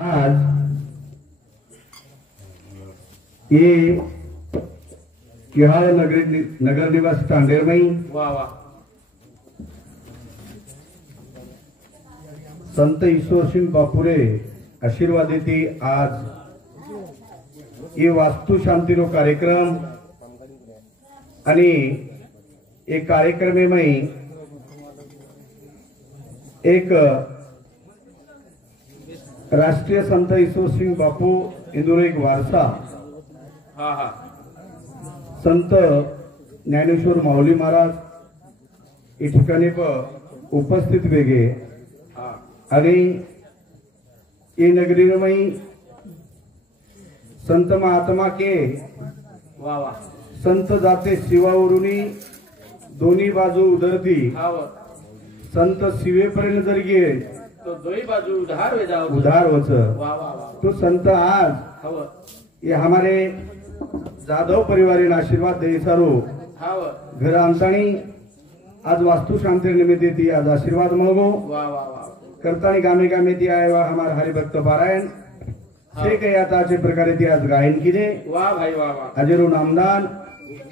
आज ये किहाळ नगर निवासी तांडेरमई संत ईश्वर सिंह बापुरे आशीर्वाद देती आज ये वास्तु शांति नो कार्यक्रम आणि एक कार्यक्रम में एक राष्ट्रीय संत ईश्वर सिंह बापू इंदूर एक वारसा संत ज्ञानेश्वर माऊली महाराज या ठिकाणी उपस्थित वेगे आणि ये नगरी में संत महात्मा के संत जाते शिवावरुनी दोन्ही बाजू उधरती संत शिवेपर्यंत जर गेले तो दोही बाजू उधार होच तो संत आज ये हमारे जाधव परिवार आशीर्वाद दे सारो घर आमतानी आज वास्तु शांति निमित्त थी आज आशीर्वाद मांगो करतानी गामे गामे ती आए वा हमारे हरिभक्त पारायण से काही आता अशा प्रकारे ती आज गायन किदे वाह भाई वाह अजेरो नामदान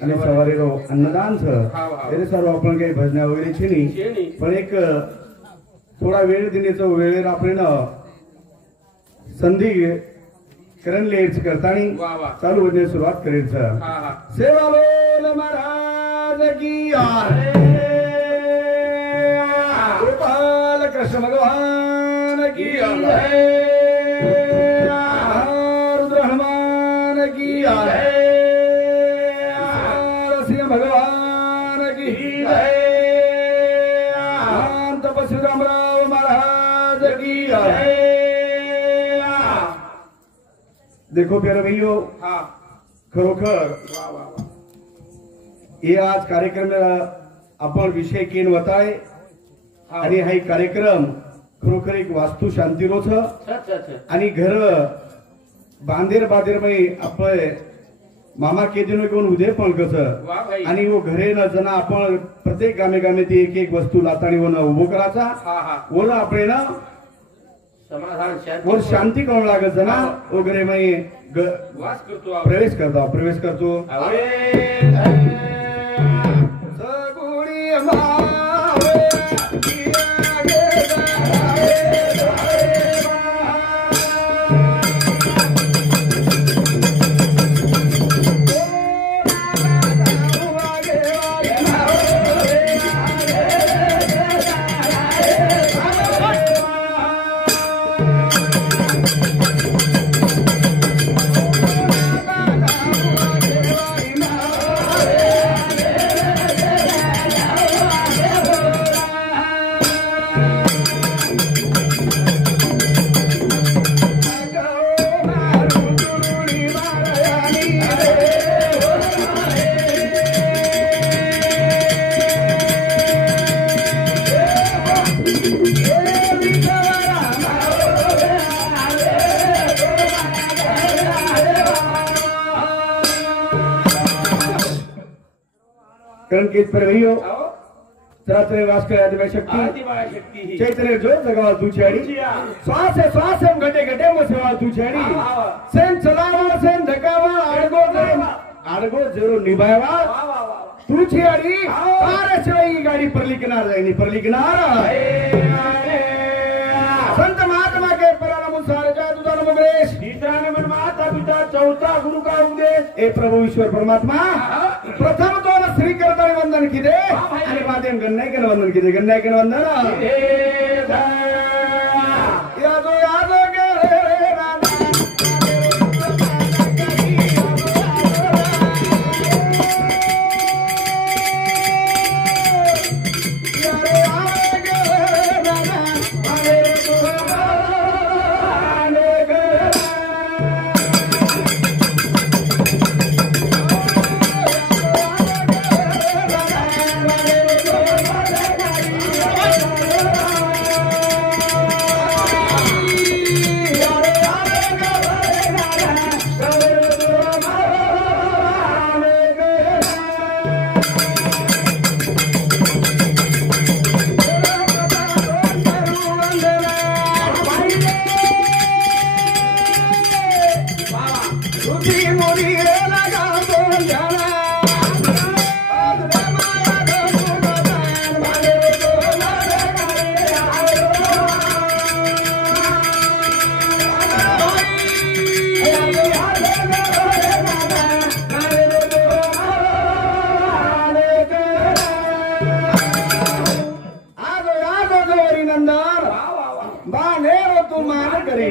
आणि सवारीरो अन्नदान हे सर्व आपण काही भजना वगैरे छेनी पण एक थोडा वेळ दिनेचं वेळेर आपण संधी करण लेच करतानी चालू होणे सुरुवात करायचं सेवा बोल महाराज की गोपाल कृष्ण भगवान की रुद्र हनुमान की सिंह भगवान की तपस्वी रामराव महाराज की देखो प्यारे भाइयों खरोखर ये आज कार्यक्रम आपण विषय केन वताय आणि हा कार्यक्रम खरोखर एक वास्तु शांती रोच आणि घर बांधेर मध्ये आपले मामा केदिनो घेऊन उदय पण कसं आणि वो घरे न जना आपण प्रत्येक गामे गामे ती एक एक वस्तू लातानी वन उभो करायचा वन आपले ना वर शांती करून लागत जना वगैरे मग प्रवेश करतो पर भैयो त्रात्रे वास के आदिवासी शक्ति चैतन्य जो जगवा तू छेड़ी श्वास हम घटे घटे मो सेवा तू छेड़ी सेन चलावा सेन धकावा आड़गो जरूर निभावा तू छेड़ी सारे चलाई गाड़ी परली किनार संत महात्मा के परानुसार जादू दान मुगेश तीसरा नंबर माता पिता चौथा गुरु का उपदेश ए प्रभु ईश्वर परमात्मा प्रथम तो श्री करतानी वंदन किदे आणि माध्यम गन्नाय के वंदन किदे गन्नाय के वंदन यादो के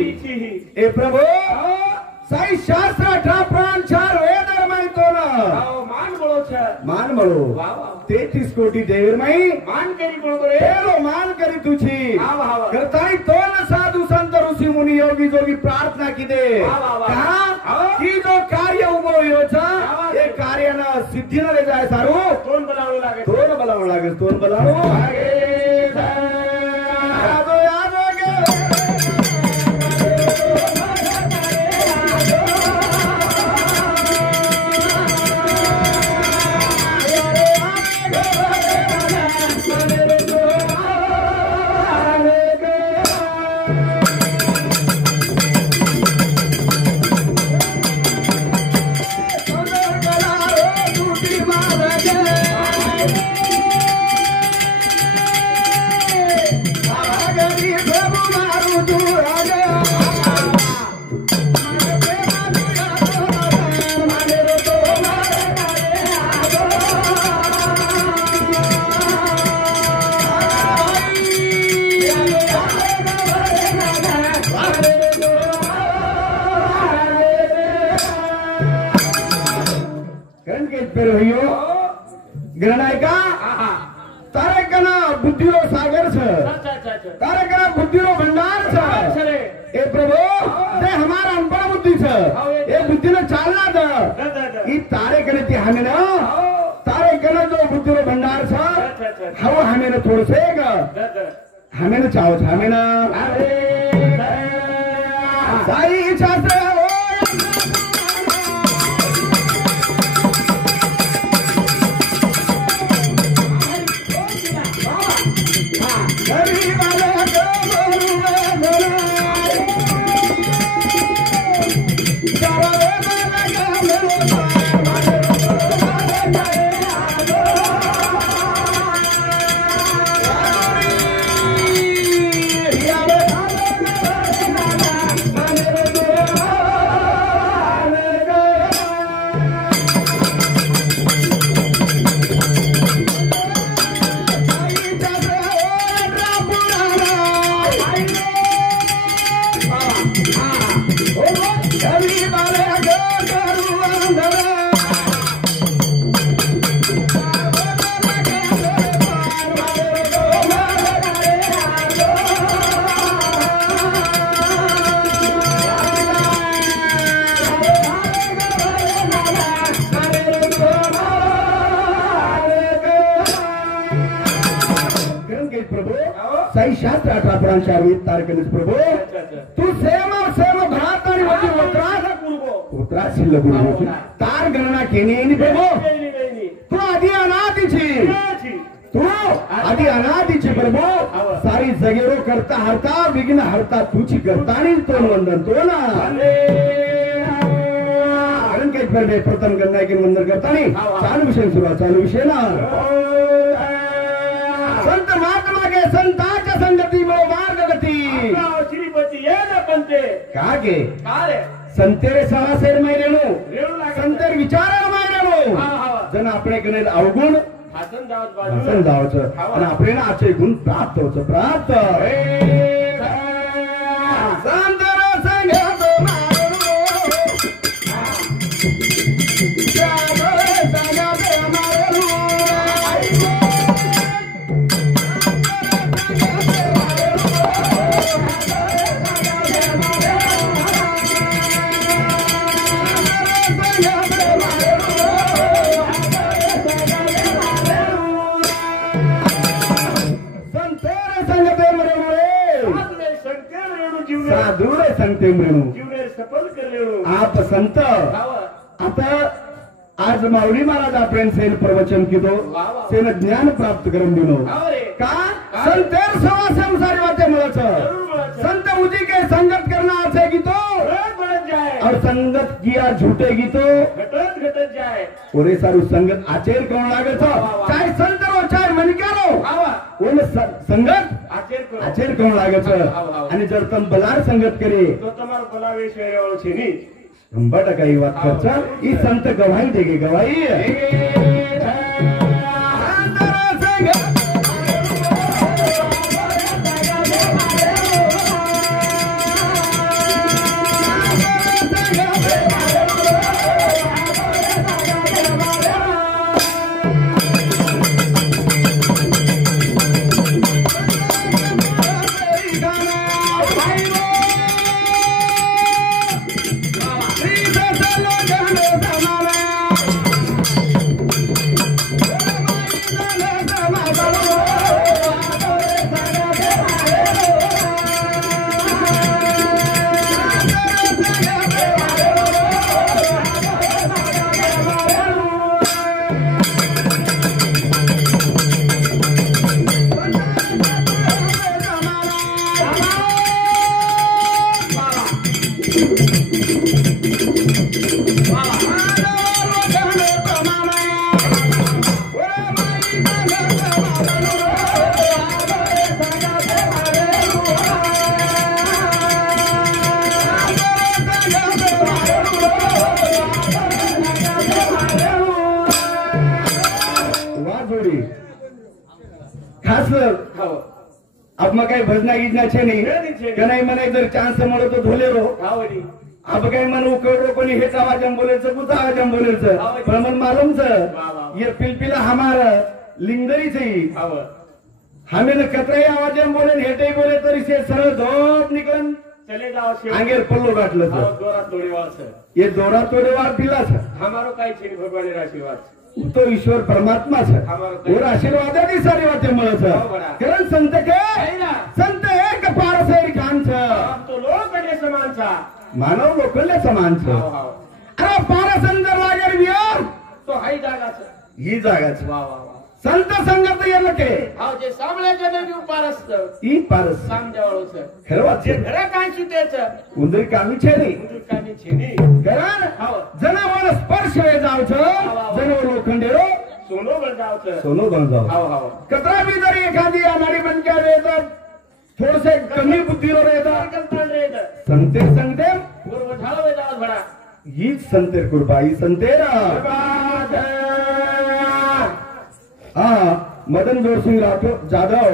ईची ए प्रभू साई शास्त्र 18 प्राण 4 वेद माहितो ना मान बोलो छ मान म्हणो वाह वाह 33 कोटी देवीर माई मान करी बोलो रे एलो मान करी तुझी वाह वाह करताई तोल साधू संत ऋषी मुनी योगी जोगी प्रार्थना की दे वाह वाह वाह कहा की जो कार्य उभो होयो छ ए कार्याना सिद्धी न ले जाय सारू तोंड बनावं लागेल तोंड बनावं लागेल तोंड बनावं गणनायका तारे कना बुद्धिरो सागर छ तारे कना बुद्धिरो भंडार छ ए प्रभु ते हमारा अनपढ़ बुद्धि छ ए बुद्धि ने चालना द ई तारे कने ती हमें ना तारे कना जो बुद्धिरो भंडार छ हवा हमें ना थोड़ से हमें ना चाहो हमें ना साई इच्छा से साई शास्त्र 18 प्राण 4 वेद तारकनिस प्रभु तू सेम भरात आणि वजी उतरा शिल्लक गुरु तार गणना केली नि प्रभु तू आधी अनादीची तू आधी अनादीची प्रभु सारी जगेरो करता हरता विघ्न हरता तुझी करतानी तो वंदन तो ना कारण काही प्रभे प्रथम गणना के वंदन करतानी चालू विषय सुरुवात चालू विषय ना संत महात्मा के संतांच्या संगती मार्ग गती श्रीपती ये ना पंते कागे कारे संतेरे सहासेर मैरेणू संतेर विचाराला मैरेणू जन आपले गणेल अवगुण भाषण जावचं आणि आपले ना आचे गुण प्राप्त होचं प्राप्त संतर संगत साधूर संते म्हणून आप संत आता आज माऊली महाराज आपण सेन प्रवचन किदो सेन ज्ञान प्राप्त करून दिलो का संतेर सवा संसारी वाते मळच संत उजी के संगत करना আছে गीतो और संगत किया झूठे गीतो घटत जाए ओरे सारू संगत आचेर कोण लागत चाहे संत रो चाहे मनक्या रो ओने संगत आचेर कोण लागत आणि जर तुम बलार संगत करे तो તમારો બલાવે શેરેવાળો છે ની 100% વાત કરછ ઈ સંત ગવાઈ દેગે ગવાઈ खास हो अब मग काही भजना गिजना छे नहीं नाही छे का नाही म्हणे जर चान्स મળે તો ઢોલેરો आवडी अब काही मन उकळरो कोणी हेच आवाजम बोलायचं कुठं आवाजम बोलायचं पण मन मालूम छ ये पिलपिला हमार लिंगदरी छै आव हमें न कतराई आवाजम बोले हेटे बोले तरी से सरळ धोप निकन चले जाओ से आंगेर पल्लो गाठलं छ दोरा तोड़ीवाळ छ ये दोरा तोडेवार पिला छ हमारो काही छे भगवान आशीर्वाद तो ईश्वर परमात्मा छ और आशीर्वादानी सारी वाते મળે છે कारण संत के संत एक पारसे कान छ आप तो लोग बने समान छा मानव लोकले समान छ हाव हाव अरे पारस अंदर लागेर वियर तो हाई जागा छ ही जागा छ वाह वाह वाह संत संगत येले के हाव जे सामळे जने बी पारस ई पारस सामदेवाळो छ खरं जे वाचे घरे काय सुते छ उंदरी कामी छे नाही मुदुर कानी छे नी कारण हाव जनावर स्पर्श वे जाव छ जनावर लोखंडेरो सोनो बन जाव छ सोनो बन जाव हाव हाव कतरा भी जरी एखादी अनाडी बन के रे तर थोडसे कमी बुद्धीरो रे तर कल्पन रे संते संते वर वठाळो वे जाव भडा हीच संतेर कृपा ही संतेरा हाँ मदन जोर सिंह राठौर जाधव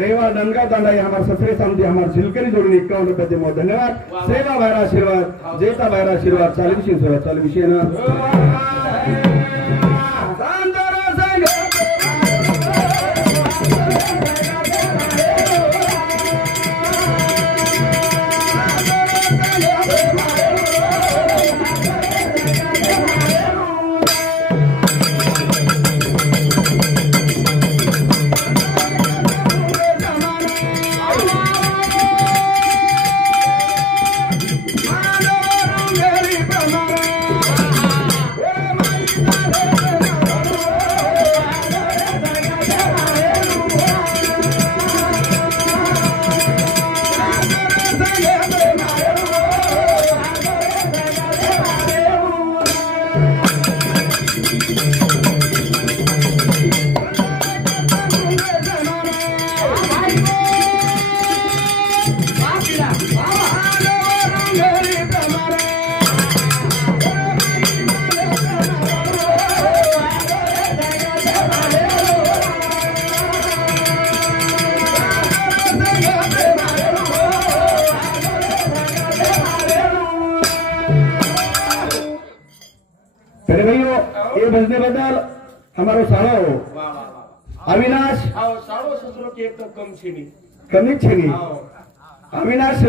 रेवा नंगा दांडा ये हमारे ससरे सामने हमारे झिलकरी जोड़ने 51 रुपये दे धन्यवाद सेवा भाईरा आशीर्वाद जेता भाईरा आशीर्वाद चालू विषय ना ये बजने बदल हमारो साळो वाह वाह वाह अविनाश हाव साळो ससुरो के एकदम कम छे नी कमी छेनी हाव अविनाश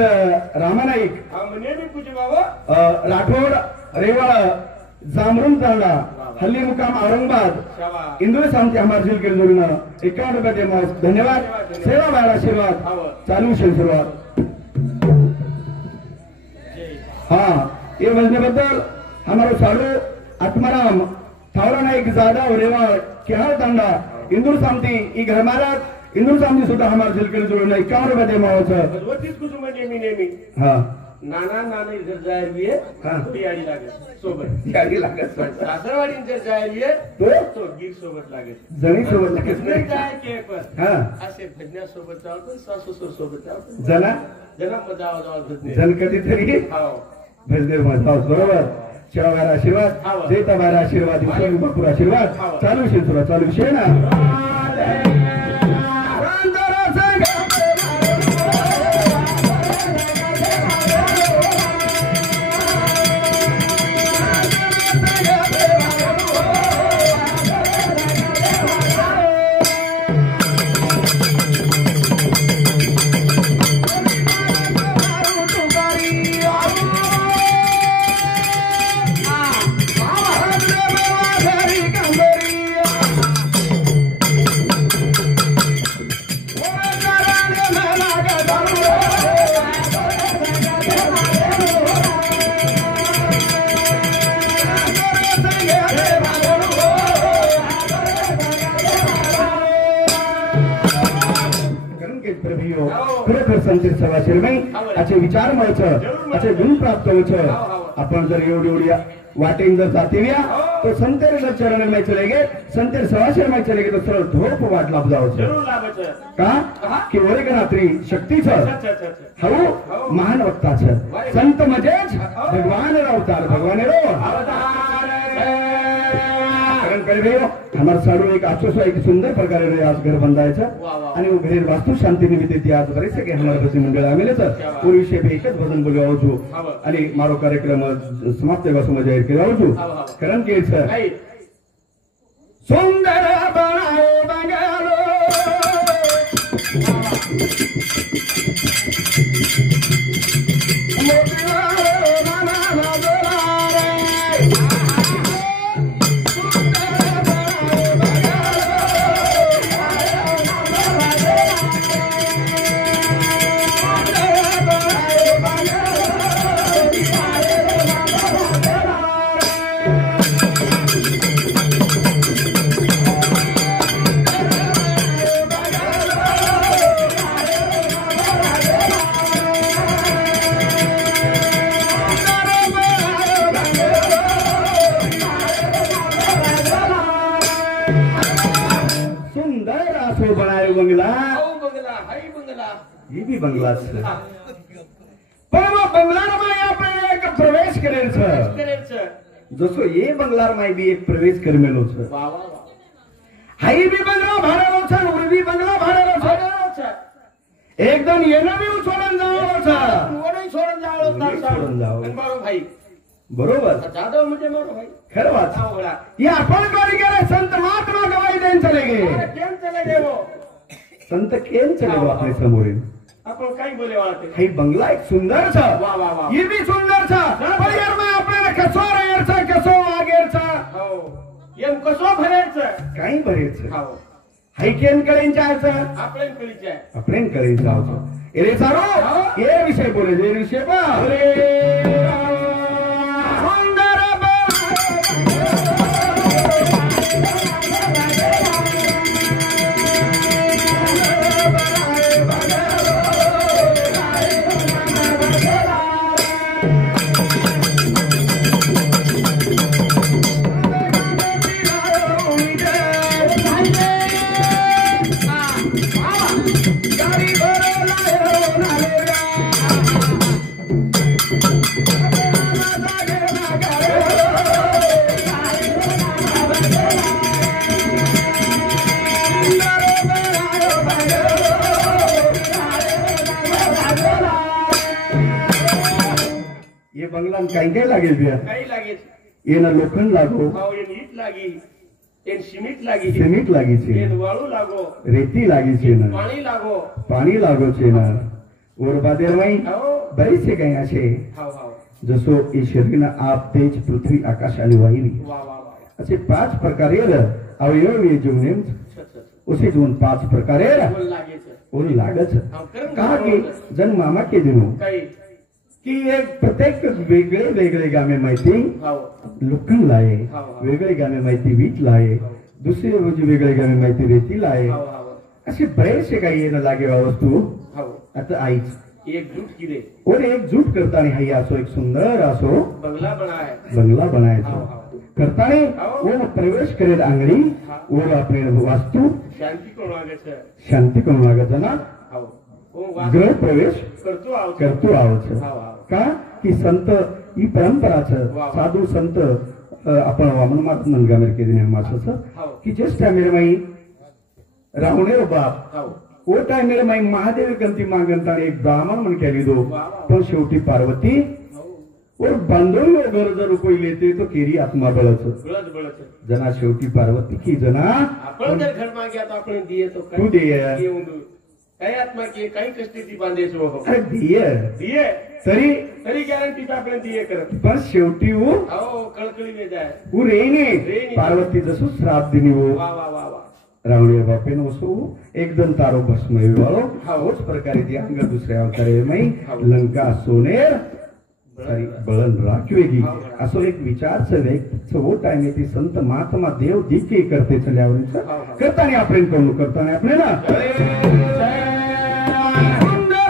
रामानाईक हाव मने भी कुछ बाबा राठोड रेवाळ जामरुम तांडा हल्ली मुकाम औरंगाबाद शाबाश इंदुर सामते हमारे जिल के जोड़ना 51 रुपये दे धन्यवाद सेवा भाईरा आशीर्वाद चालू से शुरुआत हाँ ये बजने बदल हमारो साळो आत्माराम थावरा नाईक जाधव रेवाळ केहाळ तांडा इंदूर सामती ई घर महाराज इंदूर सामती सुद्धा हमारे जिल के जोड़ना 51 रुपये दे भगवतीच कुछ म्हणजे मी नेहमी हाँ नाना नानी जर जायर भी है हाँ। तो याडी लागत सोबत याडी लागत सासरवाडी जर जायर भी है तो गीर सोबत लागत जणी सोबत लागत नाही जाय के पर हाँ असे भजन्या सोबत जावतो सासू सोबत जावतो जना जना जाव जाव भजने जन कधीतरी हाव भजने म्हणतात बरोबर शेवा भाईरा आशीर्वाद जेता भाईरा आशीर्वाद विष्णू बापूर आशीर्वाद चालू विषय चालू विषय ना संतेर सवा शिरमई असे विचार मळच असे गुण प्राप्त होच आपण जर एवढी वाटेन जर जाते तो संतेर जर चरण में चले गए संतेर सवा शिरमई चले गए तो सरळ धोप वाट लाभ जावच का की वरेगनात्री शक्तीच हवो महान वक्ताच संत मजेच भगवान अवतार भगवान हमारा साडू एक आचोसा एक सुंदर प्रकारे आज घर बंधायचं आणि घरी वास्तु शांती निमित्त आज बरेच सगळे हमारे भजन मंडळ आमेले तर पूर्वीशे भी एकच भजन बोलू आवजू आणि मारो कार्यक्रम समाप्त होगा जाहीर केला आवजू कारण की सुंदर बनाओ बंगालो ये भी बंगला पण बंगलार माय आपण एक प्रवेश करेल जसो ये बंगलार माय भी एक प्रवेश करमेलो छ हाई भी बंगला भाडेलो छ उर भी बंगला भाडेलो छ एकदम येना भी सोडून जावो छ ओडे सोडून जावो आणि मारो भाई बरोबर जादव म्हणजे मारो भाई खरं वाच या आपण कोणी गेले संत महात्मा गवाई देन चले गए केम चले देवो संत केम चले गो आपले समोरील आपण काही बोले वाळते हे बंगला एक सुंदर छ वा वा वा ये भी सुंदर छ पण यार मैं आपल्याला कसो रेर छ कसो वागेर छ हो एम कसो भरेर छ काही भरेर छ हो हाई केम कळीन चाय छ आपलेन कळी चाय आपलेन कळीन जाव छ एरे सारो ये विषय बोले जे विषय पा अरे सुंदर बंगला काही काही लागेल बिया काही लागेल येना लोखंड लागो हो ये ईट लागी एन सिमेंट लागी छे एन वाळू लागो रेती लागी छे ना पाणी लागो छे ना और बादेर में बड़ी से कहीं असे जसो ई शरीरना आप तेज पृथ्वी आकाश आणि वाहिनी असे 5 प्रकारे अवयव ये जो नेम उसे जोन 5 प्रकारे ओन लागत कहा कि जन मामा के दिनों कि एक प्रत्येक वेगळे वेगळे गामे माहिती लोखंड लाये वेगळे गामे माहिती वीट लाये दुसरे रोजी वेगळे गामे माहिती रेती लाये असे बरेचसे काही येणं लागेवा वस्तू आता आईच एकजूट किरे और एकजूट करताना हाई असो एक सुंदर असो बंगला बनायचो करताने वो प्रवेश करेल आंगणी और अपने वास्तु शांति कोण लागत ना गृह प्रवेश करतो आवच का की संत ही परंपरा साधू संत आपण वामन मात मनगामेर के दिन मास की जिस टाइम माई रावणे बाप वो टाइम माई महादेव गंती मागंता एक ब्राह्मण मन केली दो पण शेवटी पार्वती और बांधव घर जर कोई लेते तो केरी आत्मा बळच जना शेवटी पार्वती की जना आपण जर घर मागे आता आपण दिए तो तू दिए काही आत्मा की काही कष्टी बांधायचो अरे दिए तरी गॅरंटी आपण दिए करत पण शेवटी वो कळकळी में जाय वो रेने पार्वती जसो श्राप दिनी वो वा वा वा वा रावणिया बापेन वसो एकदम तारो भस्म वाळो उस प्रकारे ती अंग दुसऱ्या अवतारे मई लंका सोनेर सारी बळन राखवेगी असो एक विचार चले वो टाइम ती संत महात्मा देव दिके करते चल्यावर करताना आपण कोण करताना आपल्याला सुंदर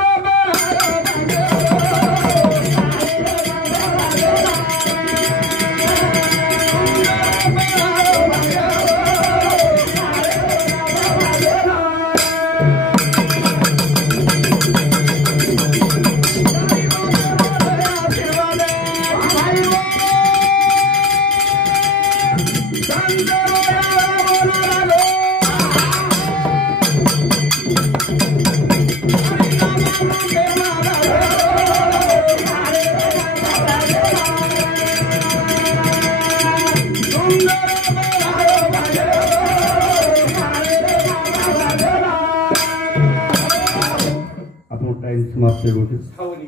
मागतोय गोष्टी हवनी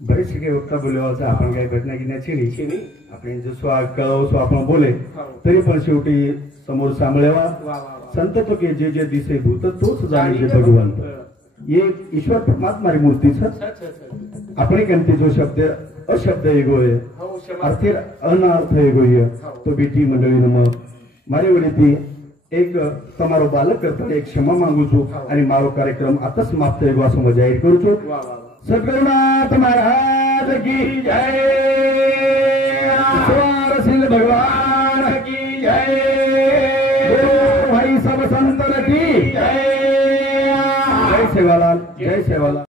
बरेचसे काही वक्ता बोलले आपण काही घटना घेण्याची नाही चिनी आपण जसो कळव सो आपण बोले हो. तरी पण शेवटी समोर सांभाळेवा वा वा वा संत तो के जे जे दिसे भूत तोच जाणे जे भगवंत ये ईश्वर परमात्मारी मूर्ती छ આપણે કેમથી જો શબ્દ અશબ્દ એગો હે हो क्षमा અર્થે અનર્થ એગો હે તો બેટી મંડળીનો મારી વડીથી એક તમારો બાલક કરતા એક ક્ષમા માંગુ છું અને મારો કાર્યક્રમ આતા સમાપ્ત થયો આ સમજ જાહેર કરું છું वा वा वा સદગુરુનાથ મહારાજ की जय स्वारसिंह भगवान की जय गुरु भाई सब संतन की जय जय सेवालाल जय सेवालाल।